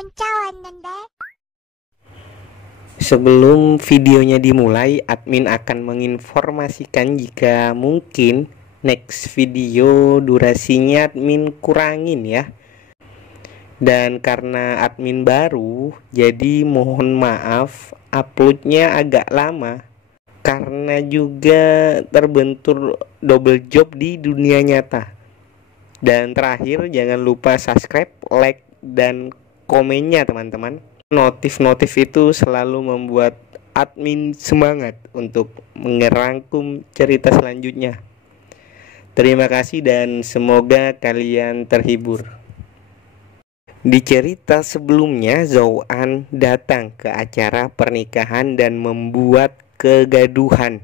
문자 왔는데. Sebelum videonya dimulai, admin akan menginformasikan jika mungkin next video durasinya admin kurangin ya. Dan karena admin baru, jadi mohon maaf uploadnya agak lama. Karena juga terbentur double job di dunia nyata. Dan terakhir, jangan lupa subscribe, like, dan komennya teman-teman. Notif-notif itu selalu membuat admin semangat untuk mengerangkum cerita selanjutnya. Terima kasih dan semoga kalian terhibur. Di cerita sebelumnya, Zhou An datang ke acara pernikahan dan membuat kegaduhan.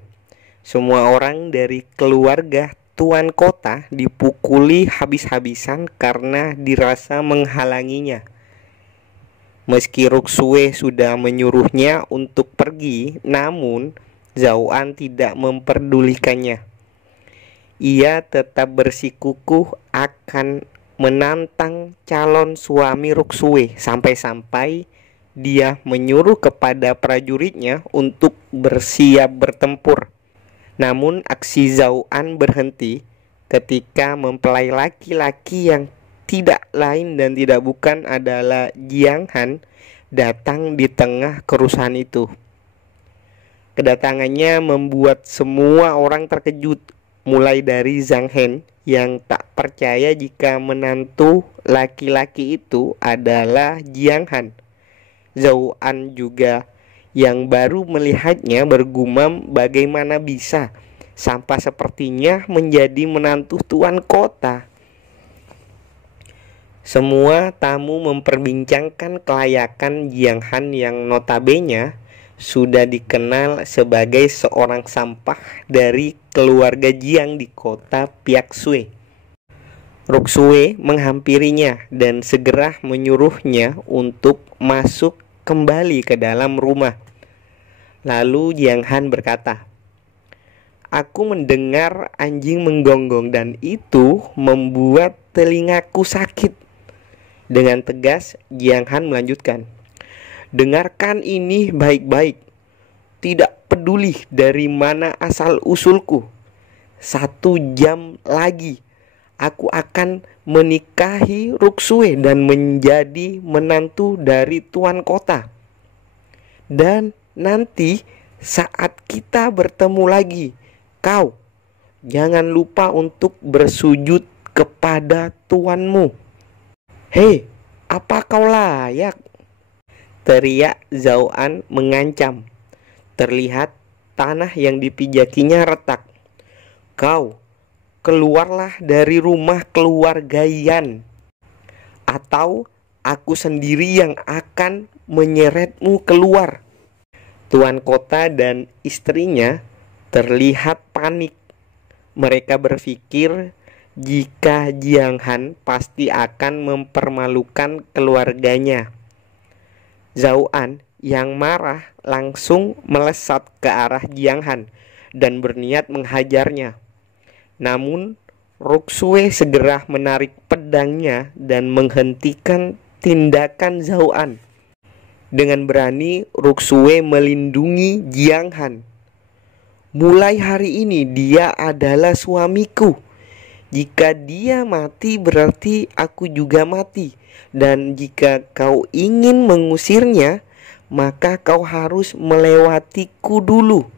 Semua orang dari keluarga tuan kota dipukuli habis-habisan karena dirasa menghalanginya. Meski Ruksue sudah menyuruhnya untuk pergi, namun Zhou An tidak memperdulikannya. Ia tetap bersikukuh akan menantang calon suami Ruksue sampai-sampai dia menyuruh kepada prajuritnya untuk bersiap bertempur. Namun aksi Zhou An berhenti ketika mempelai laki-laki yang tidak lain dan tidak bukan adalah Jiang Han datang di tengah kerusuhan itu. Kedatangannya membuat semua orang terkejut, mulai dari Zhang Hen yang tak percaya jika menantu laki-laki itu adalah Jiang Han. Zhou An juga yang baru melihatnya bergumam bagaimana bisa sampah sepertinya menjadi menantu tuan kota. Semua tamu memperbincangkan kelayakan Jiang Han yang notabene sudah dikenal sebagai seorang sampah dari keluarga Jiang di kota Piaksui. Ruksue menghampirinya dan segera menyuruhnya untuk masuk kembali ke dalam rumah. Lalu Jiang Han berkata, "Aku mendengar anjing menggonggong dan itu membuat telingaku sakit." Dengan tegas, Jiang Han melanjutkan, "Dengarkan ini baik-baik. Tidak peduli dari mana asal-usulku. 1 jam lagi, aku akan menikahi Ruksue dan menjadi menantu dari tuan kota. Dan nanti saat kita bertemu lagi, kau jangan lupa untuk bersujud kepada tuanmu." "Hei, apa kau layak?" teriak Zhou An mengancam. Terlihat tanah yang dipijakinya retak. "Kau keluarlah dari rumah keluarga Yan, atau aku sendiri yang akan menyeretmu keluar." Tuan kota dan istrinya terlihat panik. Mereka berpikir jika Jiang Han pasti akan mempermalukan keluarganya. Zhou An yang marah langsung melesat ke arah Jiang Han dan berniat menghajarnya. Namun Ruksue segera menarik pedangnya dan menghentikan tindakan Zhou An. Dengan berani Ruksue melindungi Jiang Han. "Mulai hari ini dia adalah suamiku. Jika dia mati berarti aku juga mati. Dan jika kau ingin mengusirnya, maka kau harus melewatiku dulu.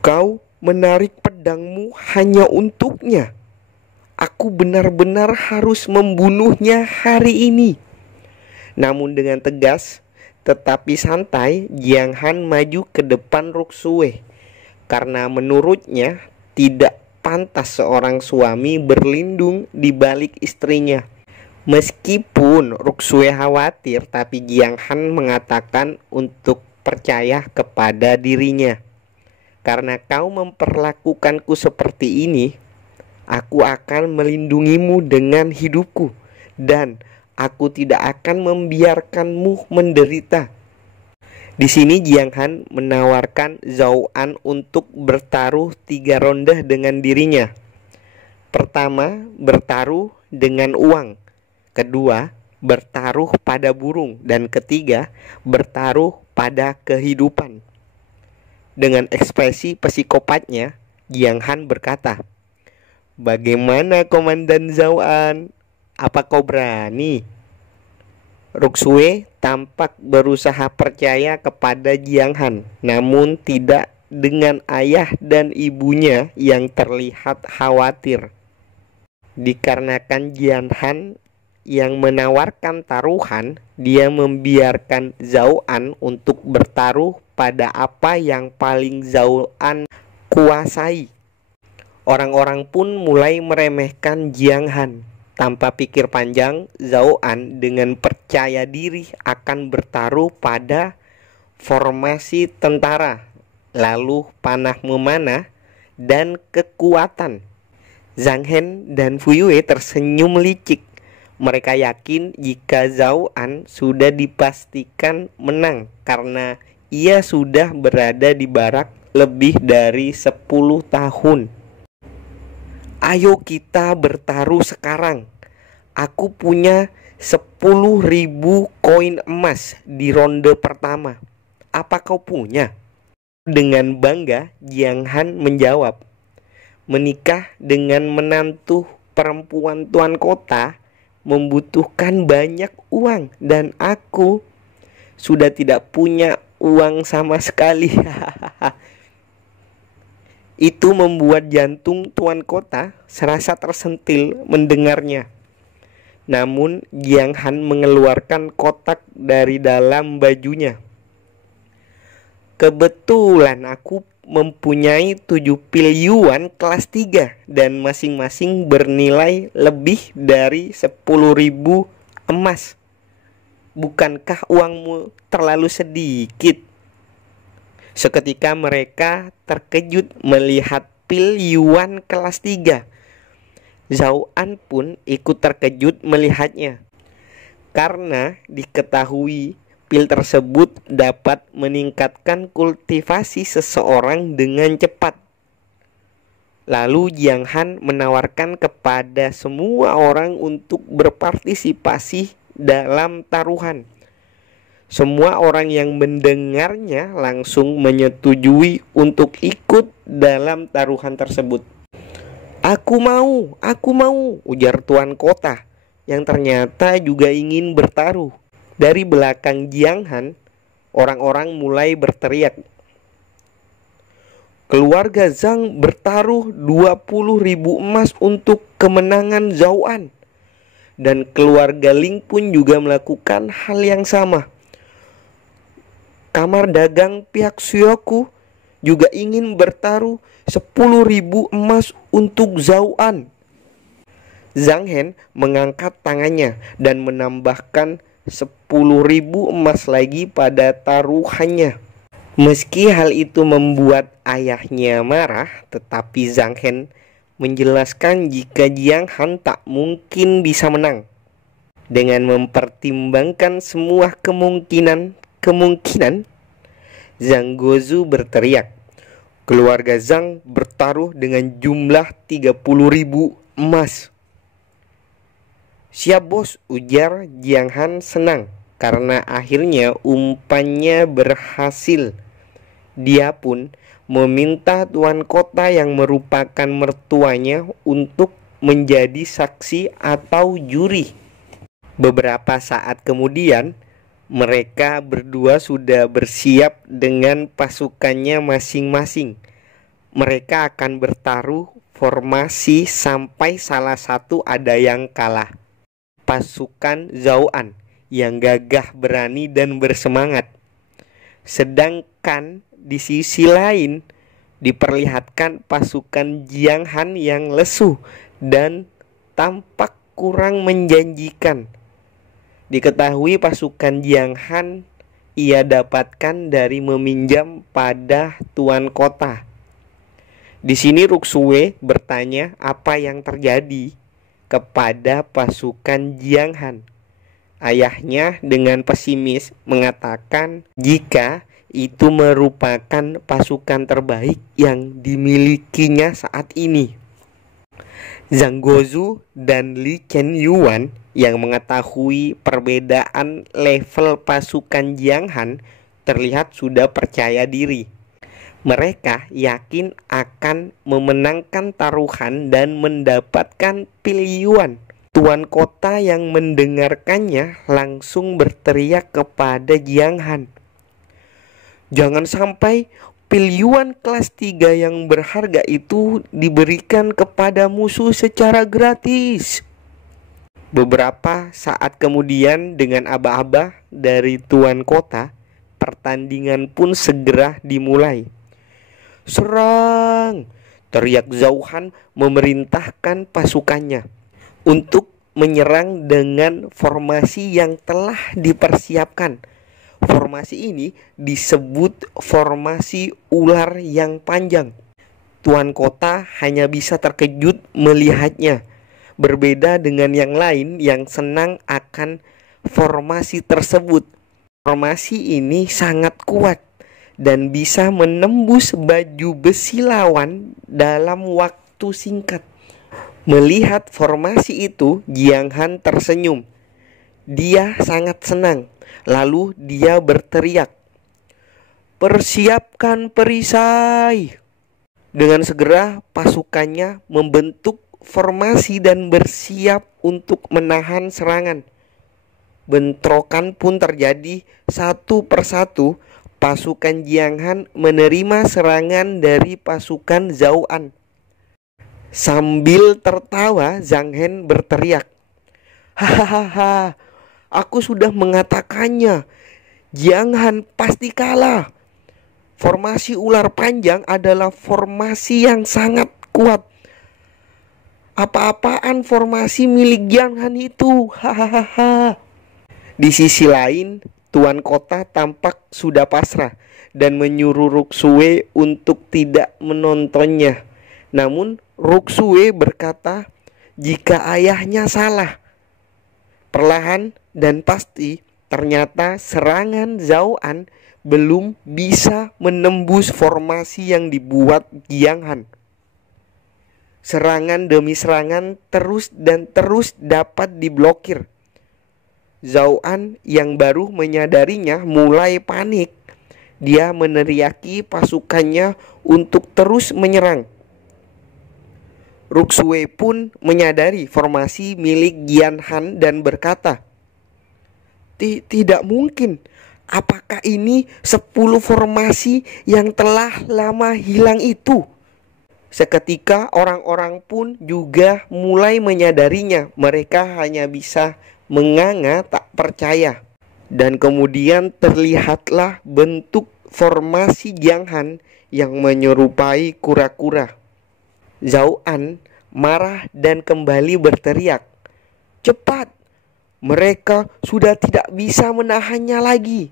Kau menarik pedangmu hanya untuknya. Aku benar-benar harus membunuhnya hari ini." Namun dengan tegas tetapi santai, Jiang Han maju ke depan Ruksue. Karena menurutnya tidak pantas seorang suami berlindung di balik istrinya. Meskipun Ruksue khawatir, tapi Jiang Han mengatakan untuk percaya kepada dirinya. "Karena kau memperlakukanku seperti ini, aku akan melindungimu dengan hidupku, dan aku tidak akan membiarkanmu menderita." Di sini Jiang Han menawarkan Zhou An untuk bertaruh 3 ronde dengan dirinya. Pertama, bertaruh dengan uang. Kedua, bertaruh pada burung, dan ketiga, bertaruh pada kehidupan. Dengan ekspresi psikopatnya, Jiang Han berkata, "Bagaimana Komandan Zhao An? Apa kau berani?" Ruxue tampak berusaha percaya kepada Jiang Han, namun tidak dengan ayah dan ibunya yang terlihat khawatir. Dikarenakan Jiang Han yang menawarkan taruhan, dia membiarkan Zhao An untuk bertaruh pada apa yang paling Zhao An kuasai. Orang-orang pun mulai meremehkan Jiang Han. Tanpa pikir panjang, Zhao An dengan percaya diri akan bertaruh pada formasi tentara, lalu panah memanah dan kekuatan. Zhang Hen dan Fu Yue tersenyum licik. Mereka yakin jika Zhao An sudah dipastikan menang karena ia sudah berada di barak lebih dari 10 tahun. "Ayo kita bertaruh sekarang. Aku punya 10.000 koin emas di ronde pertama. Apa kau punya?" Dengan bangga, Jiang Han menjawab, "Menikah dengan menantu perempuan tuan kota membutuhkan banyak uang, dan aku sudah tidak punya uang sama sekali." Itu membuat jantung tuan kota serasa tersentil mendengarnya. Namun Jiang Han mengeluarkan kotak dari dalam bajunya. "Kebetulan aku mempunyai 7 pil yuan kelas 3 dan masing-masing bernilai lebih dari 10.000 emas. Bukankah uangmu terlalu sedikit?" Seketika mereka terkejut melihat pil yuan kelas 3. Zhao An pun ikut terkejut melihatnya, karena diketahui pil tersebut dapat meningkatkan kultivasi seseorang dengan cepat. Lalu Jiang Han menawarkan kepada semua orang untuk berpartisipasi dalam taruhan. Semua orang yang mendengarnya langsung menyetujui untuk ikut dalam taruhan tersebut. Aku mau," ujar tuan kota yang ternyata juga ingin bertaruh. Dari belakang Jiang Han, orang-orang mulai berteriak, "Keluarga Zhang bertaruh 20.000 emas untuk kemenangan Zhao An." Dan keluarga Ling pun juga melakukan hal yang sama. Kamar dagang pihak Sioku juga ingin bertaruh 10.000 emas untuk Zhao An. Zhang Hen mengangkat tangannya dan menambahkan 10.000 emas lagi pada taruhannya. Meski hal itu membuat ayahnya marah, tetapi Zhang Hen menjelaskan jika Jiang Han tak mungkin bisa menang. Dengan mempertimbangkan semua kemungkinan, Zhang Guozu berteriak, "Keluarga Zhang bertaruh dengan jumlah 30.000 emas." "Siap bos," ujar Jiang Han senang karena akhirnya umpannya berhasil. Dia pun meminta tuan kota yang merupakan mertuanya untuk menjadi saksi atau juri. Beberapa saat kemudian, mereka berdua sudah bersiap dengan pasukannya masing-masing. Mereka akan bertaruh formasi sampai salah satu ada yang kalah. Pasukan Zhao An yang gagah berani dan bersemangat. Sedangkan di sisi lain diperlihatkan pasukan Jiang Han yang lesu dan tampak kurang menjanjikan. Diketahui pasukan Jiang Han ia dapatkan dari meminjam pada tuan kota. Di sini Ruxue bertanya apa yang terjadi kepada pasukan Jiang Han. Ayahnya dengan pesimis mengatakan jika itu merupakan pasukan terbaik yang dimilikinya saat ini. Zhang Guozu dan Li Qianyuan yang mengetahui perbedaan level pasukan Jiang Han terlihat sudah percaya diri. Mereka yakin akan memenangkan taruhan dan mendapatkan pilihan. Tuan kota yang mendengarkannya langsung berteriak kepada Jiang Han, "Jangan sampai pilihan kelas 3 yang berharga itu diberikan kepada musuh secara gratis." Beberapa saat kemudian, dengan aba-aba dari tuan kota, pertandingan pun segera dimulai. "Serang!" teriak Zhao Han memerintahkan pasukannya untuk menyerang dengan formasi yang telah dipersiapkan. Formasi ini disebut formasi ular yang panjang. Tuan kota hanya bisa terkejut melihatnya. Berbeda dengan yang lain yang senang akan formasi tersebut. Formasi ini sangat kuat dan bisa menembus baju besi lawan dalam waktu singkat. Melihat formasi itu, Jiang Han tersenyum. Dia sangat senang. Lalu dia berteriak, "Persiapkan perisai!" Dengan segera pasukannya membentuk formasi dan bersiap untuk menahan serangan. Bentrokan pun terjadi. Satu persatu pasukan Jiang Han menerima serangan dari pasukan Zhao An. Sambil tertawa, Zhang Hen berteriak, "Hahaha, aku sudah mengatakannya, Jiang Han pasti kalah. Formasi ular panjang adalah formasi yang sangat kuat. Apa-apaan formasi milik Jiang Han itu, hahaha." Di sisi lain, tuan kota tampak sudah pasrah dan menyuruh Ruxue untuk tidak menontonnya. Namun Ruxue berkata jika ayahnya salah. Perlahan dan pasti ternyata serangan Zhao An belum bisa menembus formasi yang dibuat Jiang Han. Serangan demi serangan terus dan terus dapat diblokir. Zhao An yang baru menyadarinya mulai panik. Dia meneriaki pasukannya untuk terus menyerang. Ruxue pun menyadari formasi milik Jiang Han dan berkata, "Tidak mungkin. Apakah ini 10 formasi yang telah lama hilang itu?" Seketika orang-orang pun juga mulai menyadarinya. Mereka hanya bisa menganga tak percaya. Dan kemudian terlihatlah bentuk formasi Jiang Han yang menyerupai kura-kura. Zhao An marah dan kembali berteriak, "Cepat! Mereka sudah tidak bisa menahannya lagi."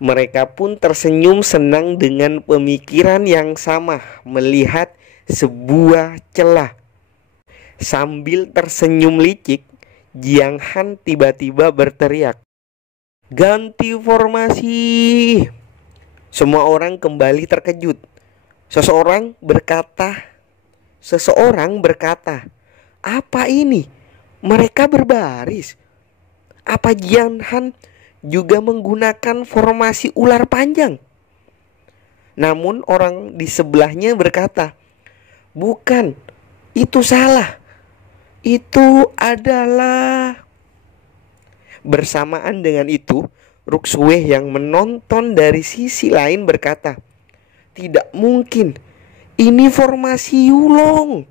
Mereka pun tersenyum senang dengan pemikiran yang sama, melihat sebuah celah. Sambil tersenyum licik, Jiang Han tiba-tiba berteriak, "Ganti formasi!" Semua orang kembali terkejut. Seseorang berkata, "Apa ini? Mereka berbaris. Apa Jiang Han juga menggunakan formasi ular panjang?" Namun orang di sebelahnya berkata, "Bukan, itu salah. Itu adalah..." Bersamaan dengan itu, Ruxue yang menonton dari sisi lain berkata, "Tidak mungkin. Ini formasi Yulong.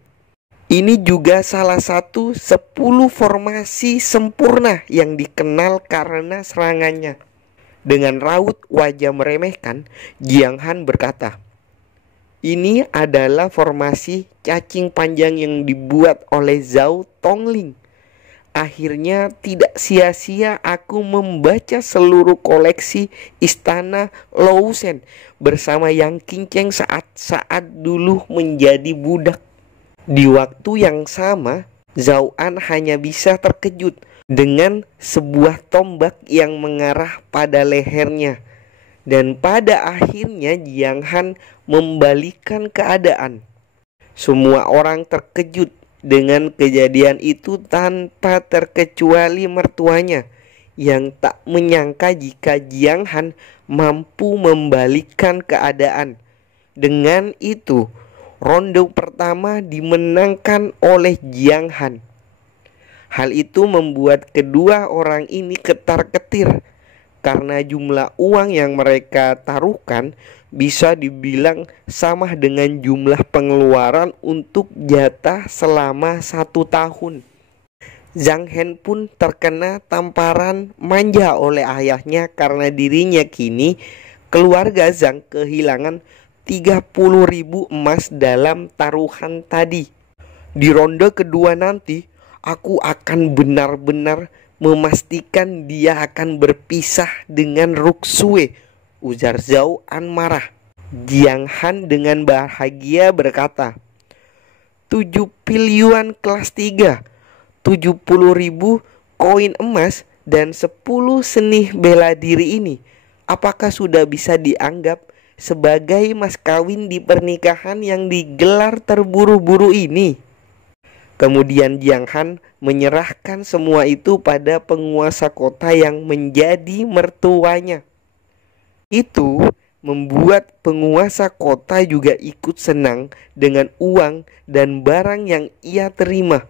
Ini juga salah satu 10 formasi sempurna yang dikenal karena serangannya." Dengan raut wajah meremehkan, Jiang Han berkata, "Ini adalah formasi cacing panjang yang dibuat oleh Zhao Tongling. Akhirnya tidak sia-sia aku membaca seluruh koleksi Istana Lousen bersama Yang Qingcheng saat dulu menjadi budak." Di waktu yang sama, Zhao An hanya bisa terkejut dengan sebuah tombak yang mengarah pada lehernya. Dan pada akhirnya Jiang Han membalikkan keadaan. Semua orang terkejut dengan kejadian itu tanpa terkecuali mertuanya, yang tak menyangka jika Jiang Han mampu membalikkan keadaan. Dengan itu, ronde pertama dimenangkan oleh Jiang Han. Hal itu membuat kedua orang ini ketar-ketir karena jumlah uang yang mereka taruhkan bisa dibilang sama dengan jumlah pengeluaran untuk jatah selama 1 tahun. Zhang Hen pun terkena tamparan manja oleh ayahnya karena dirinya kini keluarga Zhang kehilangan 30.000 emas dalam taruhan tadi. Di ronde kedua nanti, aku akan benar-benar memastikan dia akan berpisah dengan Ruksue, ujar Zhao An marah. Jiang Han dengan bahagia berkata, 7 pilyuan kelas 3, 70.000 koin emas, dan 10 senih bela diri ini, apakah sudah bisa dianggap sebagai mas kawin di pernikahan yang digelar terburu-buru ini? Kemudian Jiang Han menyerahkan semua itu pada penguasa kota yang menjadi mertuanya. Itu membuat penguasa kota juga ikut senang dengan uang dan barang yang ia terima.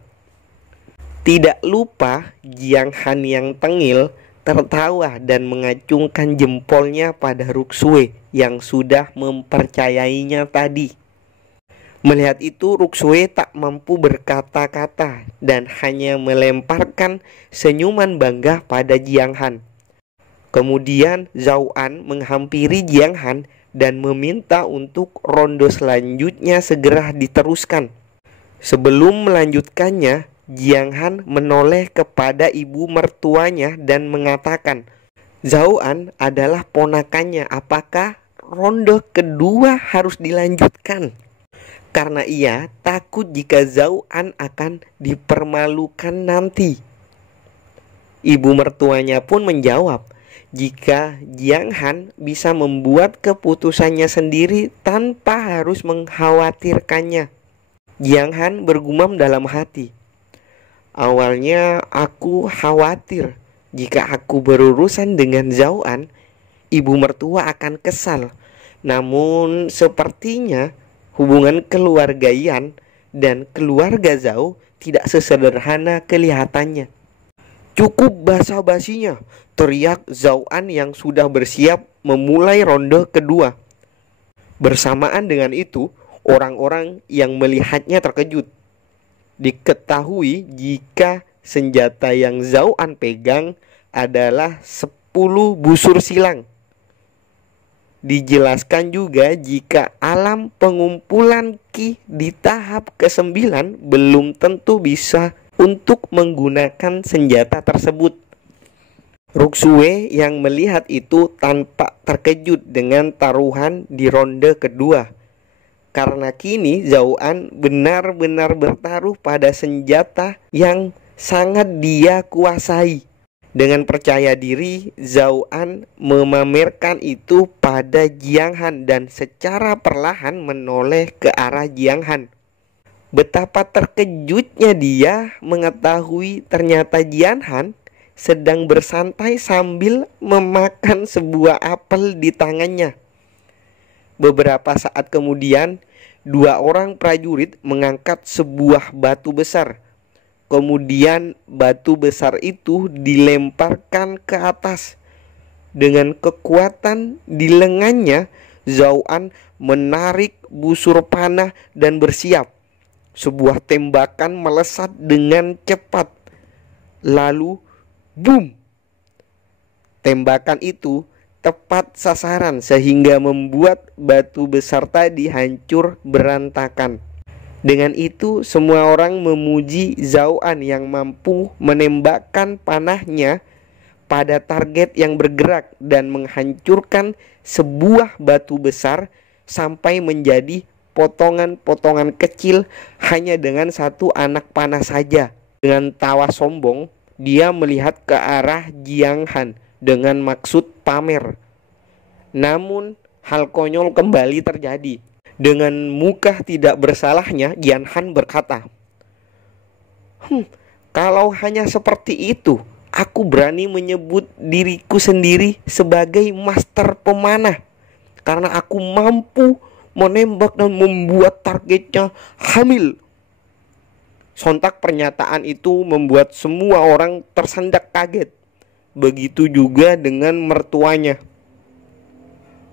Tidak lupa Jiang Han yang tengil tertawa dan mengacungkan jempolnya pada Ruksue yang sudah mempercayainya tadi. Melihat itu, Ruksue tak mampu berkata-kata dan hanya melemparkan senyuman bangga pada Jiang Han. Kemudian Zhao An menghampiri Jiang Han dan meminta untuk ronde selanjutnya segera diteruskan. Sebelum melanjutkannya, Jiang Han menoleh kepada ibu mertuanya dan mengatakan, Zhao An adalah ponakannya, apakah ronde kedua harus dilanjutkan? Karena ia takut jika Zhao An akan dipermalukan nanti. Ibu mertuanya pun menjawab, jika Jiang Han bisa membuat keputusannya sendiri tanpa harus mengkhawatirkannya. Jiang Han bergumam dalam hati, awalnya aku khawatir jika aku berurusan dengan Zhao An, ibu mertua akan kesal. Namun sepertinya hubungan keluarga Yan dan keluarga Zhao tidak sesederhana kelihatannya. Cukup basa-basinya, teriak Zhao An yang sudah bersiap memulai ronde kedua. Bersamaan dengan itu, orang-orang yang melihatnya terkejut. Diketahui jika senjata yang Zhao An pegang adalah 10 busur silang. Dijelaskan juga jika alam pengumpulan ki di tahap ke-9 belum tentu bisa untuk menggunakan senjata tersebut. Ruksue yang melihat itu tampak terkejut dengan taruhan di ronde kedua. Karena kini Zhao An benar-benar bertaruh pada senjata yang sangat dia kuasai. Dengan percaya diri, Zhao An memamerkan itu pada Jiang Han dan secara perlahan menoleh ke arah Jiang Han. Betapa terkejutnya dia mengetahui ternyata Jiang Han sedang bersantai sambil memakan sebuah apel di tangannya. Beberapa saat kemudian, 2 orang prajurit mengangkat sebuah batu besar. Kemudian batu besar itu dilemparkan ke atas. Dengan kekuatan di lengannya, Zhao An menarik busur panah dan bersiap. Sebuah tembakan melesat dengan cepat. Lalu, boom! Tembakan itu tepat sasaran sehingga membuat batu besar tadi hancur berantakan. Dengan itu, semua orang memuji Zhao An yang mampu menembakkan panahnya pada target yang bergerak dan menghancurkan sebuah batu besar sampai menjadi potongan-potongan kecil hanya dengan 1 anak panah saja. Dengan tawa sombong, dia melihat ke arah Jiang Han dengan maksud pamer. Namun hal konyol kembali terjadi. Dengan muka tidak bersalahnya, Jiang Han berkata, Kalau hanya seperti itu, aku berani menyebut diriku sendiri sebagai master pemanah, karena aku mampu menembak dan membuat targetnya hamil. Sontak pernyataan itu membuat semua orang tersendak kaget. Begitu juga dengan mertuanya.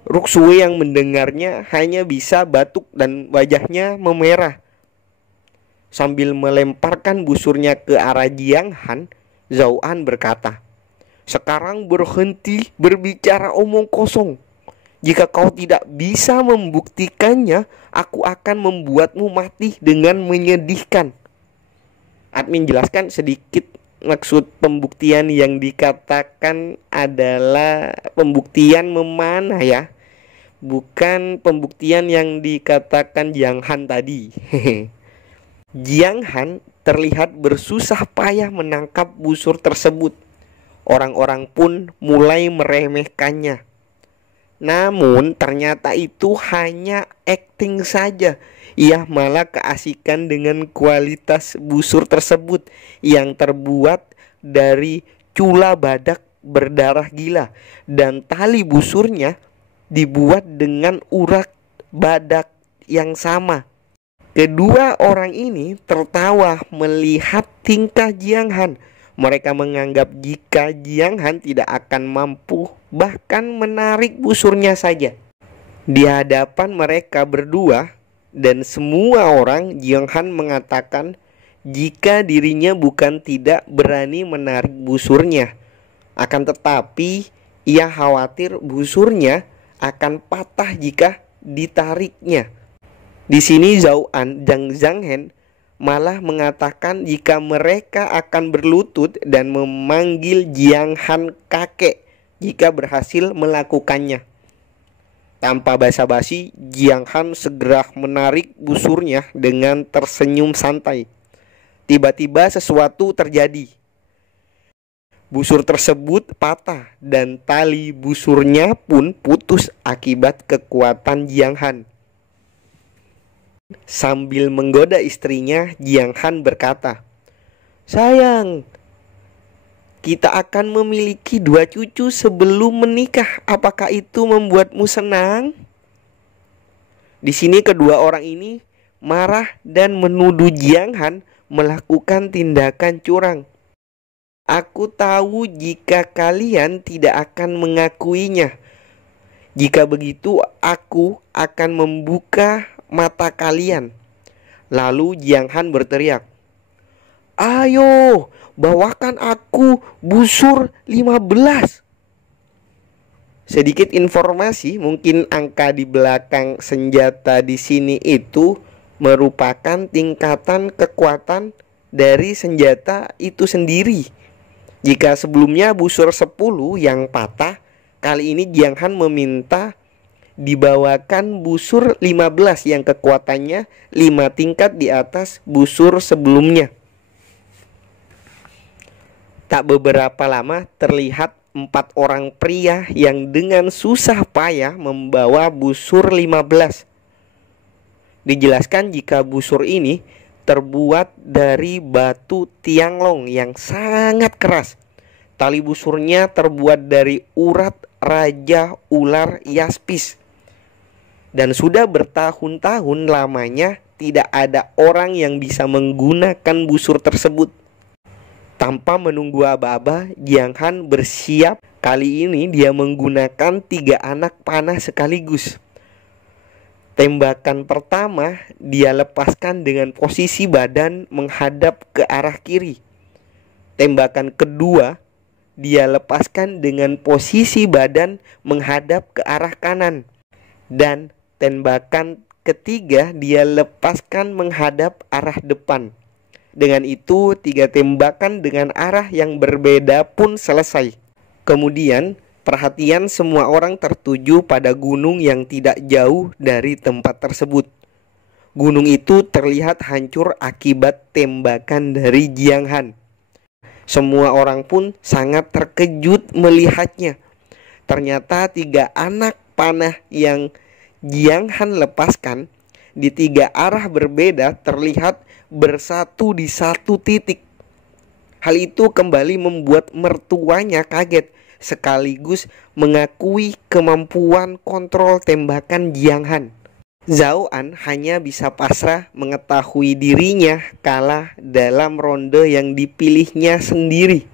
Ruksue yang mendengarnya hanya bisa batuk dan wajahnya memerah. Sambil melemparkan busurnya ke arah Jiang Han, Zhao An berkata, "Sekarang berhenti berbicara omong kosong. Jika kau tidak bisa membuktikannya, aku akan membuatmu mati dengan menyedihkan." Admin jelaskan sedikit maksud pembuktian yang dikatakan adalah pembuktian memanah ya, bukan pembuktian yang dikatakan Jiang Han tadi. Jiang Han terlihat bersusah payah menangkap busur tersebut. Orang-orang pun mulai meremehkannya. Namun ternyata itu hanya akting saja. Ia malah keasikan dengan kualitas busur tersebut yang terbuat dari cula badak berdarah gila, dan tali busurnya dibuat dengan urat badak yang sama. Kedua orang ini tertawa melihat tingkah Jiang Han. Mereka menganggap jika Jiang Han tidak akan mampu bahkan menarik busurnya saja. Di hadapan mereka berdua dan semua orang, Jiang Han mengatakan jika dirinya bukan tidak berani menarik busurnya, akan tetapi ia khawatir busurnya akan patah jika ditariknya. Di sini Zhao An dan Zhang Hen malah mengatakan jika mereka akan berlutut dan memanggil Jiang Han kakek jika berhasil melakukannya. Tanpa basa-basi, Jiang Han segera menarik busurnya dengan tersenyum santai. Tiba-tiba sesuatu terjadi. Busur tersebut patah dan tali busurnya pun putus akibat kekuatan Jiang Han. Sambil menggoda istrinya, Jiang Han berkata, "Sayang, kita akan memiliki 2 cucu sebelum menikah. Apakah itu membuatmu senang?" Di sini kedua orang ini marah dan menuduh Jiang Han melakukan tindakan curang. "Aku tahu jika kalian tidak akan mengakuinya. Jika begitu, aku akan membuka mata kalian." Lalu Jiang Han berteriak, "Ayo, bawakan aku busur 15." Sedikit informasi, mungkin angka di belakang senjata di sini itu merupakan tingkatan kekuatan dari senjata itu sendiri. Jika sebelumnya busur 10 yang patah, kali ini Jiang Han meminta dibawakan busur 15 yang kekuatannya 5 tingkat di atas busur sebelumnya. Tak beberapa lama terlihat 4 orang pria yang dengan susah payah membawa busur 15. Dijelaskan jika busur ini terbuat dari batu tianglong yang sangat keras. Tali busurnya terbuat dari urat raja ular yaspis. Dan sudah bertahun-tahun lamanya tidak ada orang yang bisa menggunakan busur tersebut. Tanpa menunggu aba-aba, Jiang Han bersiap. Kali ini dia menggunakan 3 anak panah sekaligus. Tembakan pertama dia lepaskan dengan posisi badan menghadap ke arah kiri. Tembakan kedua dia lepaskan dengan posisi badan menghadap ke arah kanan. Dan tembakan ketiga dia lepaskan menghadap arah depan. Dengan itu 3 tembakan dengan arah yang berbeda pun selesai. Kemudian perhatian semua orang tertuju pada gunung yang tidak jauh dari tempat tersebut. Gunung itu terlihat hancur akibat tembakan dari Jiang Han. Semua orang pun sangat terkejut melihatnya. Ternyata 3 anak panah yang Jiang Han lepaskan di 3 arah berbeda terlihat bersatu di satu titik. Hal itu kembali membuat mertuanya kaget, sekaligus mengakui kemampuan kontrol tembakan Jiang Han. Zhao An hanya bisa pasrah mengetahui dirinya kalah dalam ronde yang dipilihnya sendiri.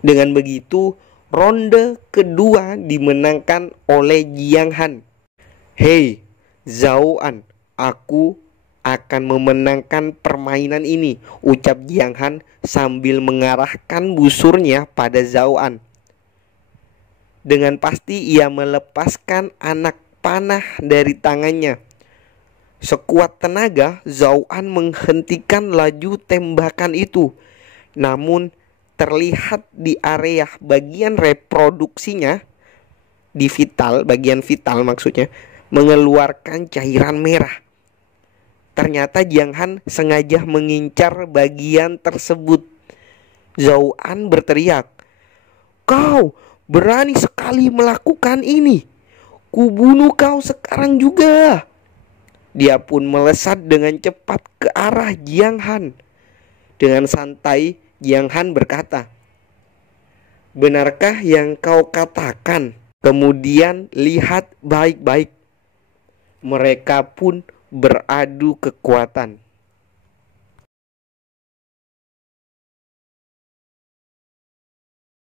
Dengan begitu, ronde kedua dimenangkan oleh Jiang Han. "Hei, Zhao An, aku akan memenangkan permainan ini," ucap Jiang Han sambil mengarahkan busurnya pada Zhao An. Dengan pasti ia melepaskan anak panah dari tangannya. Sekuat tenaga, Zhao An menghentikan laju tembakan itu. Namun terlihat di area bagian reproduksinya, di bagian vital maksudnya, mengeluarkan cairan merah. Ternyata Jiang Han sengaja mengincar bagian tersebut. Zhao An berteriak, "Kau berani sekali melakukan ini. Kubunuh kau sekarang juga." Dia pun melesat dengan cepat ke arah Jiang Han. Dengan santai, Jiang Han berkata, "Benarkah yang kau katakan? Kemudian lihat baik-baik." Mereka pun beradu kekuatan.